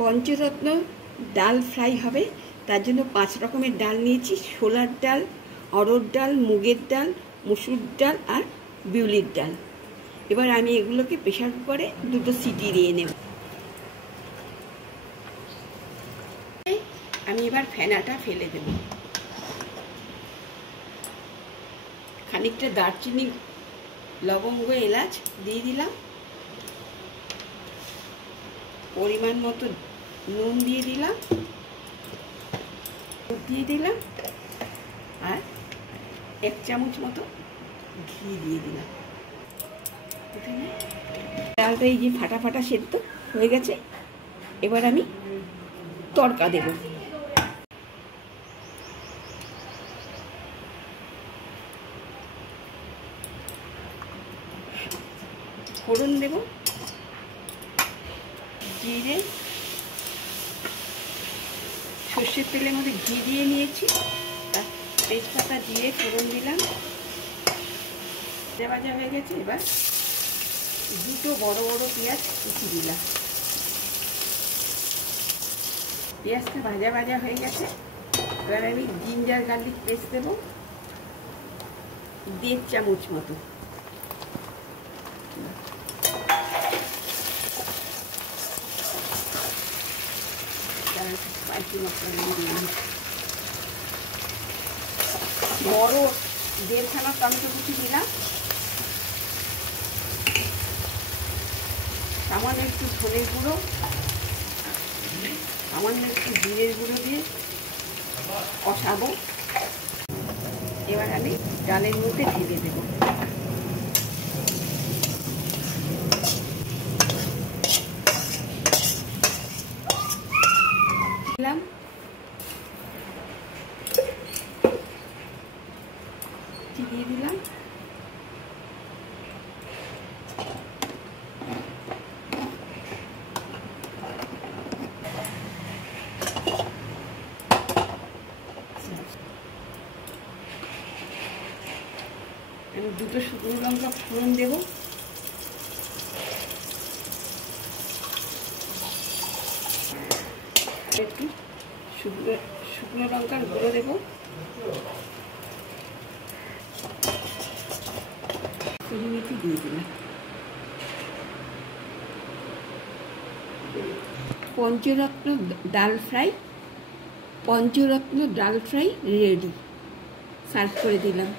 পঞ্চরত্ন ডাল ফ্রাই হবে, তার জন্য 5 রকমের ডাল নিয়েছি। ছোলার ডাল, অড়হর ডাল, মুগের ডাল, মসুর ডাল আর বিউলির ডাল। এবার আমি এগুলোকে প্রেসার কুকারে 2টো সিটি দিয়ে নেব। আমি এবার ফেনাটা ফেলে দেব। খানিকটা দারচিনি, লবঙ্গ, এলাচ দিয়ে দিলাম। পরিমাণ মতো নুন দিয়ে দিলাম, আর 1 চামচ মতো ঘি দিয়ে দিলাম। ডালটা এই যে ফাটা ফাটা সেদ্ধ হয়ে গেছে। এবার আমি তড়কা দেব। ফোড়ন দেব, জিরে, সর্ষের তেলের মধ্যে ঘি দিয়ে নিয়েছি, তেজপাতা দিয়ে ফোড়ন দিলাম। ভাজা হয়ে গেছে। এবার 2টো বড় বড় পেঁয়াজ কুচি দিলাম। পেঁয়াজটা ভাজা ভাজা হয়ে গেছে। এবার আমি জিঞ্জার গার্লিক পেস্ট দেব 1.5 চামচ মতো। স্পাইসি মশলা দিয়ে বড় 1.5 খানা টমেটো কুচি দিলাম। সামান্য একটু ধনের গুঁড়ো, সামান্য একটু জিরের গুঁড়ো দিয়ে কষাবো। এবার আমি ডালের মধ্যে ঢেলে দেব। দিলাম দিয়ে দিলাম। আমি 2টো শুকনো লঙ্কা ফোড়ন দেব। একটু শুকনো লঙ্কার গুঁড়ো দেব। মেথি দিয়ে দিলাম। পঞ্চরত্ন ডাল ফ্রাই রেডি। সার্ভ করে দিলাম।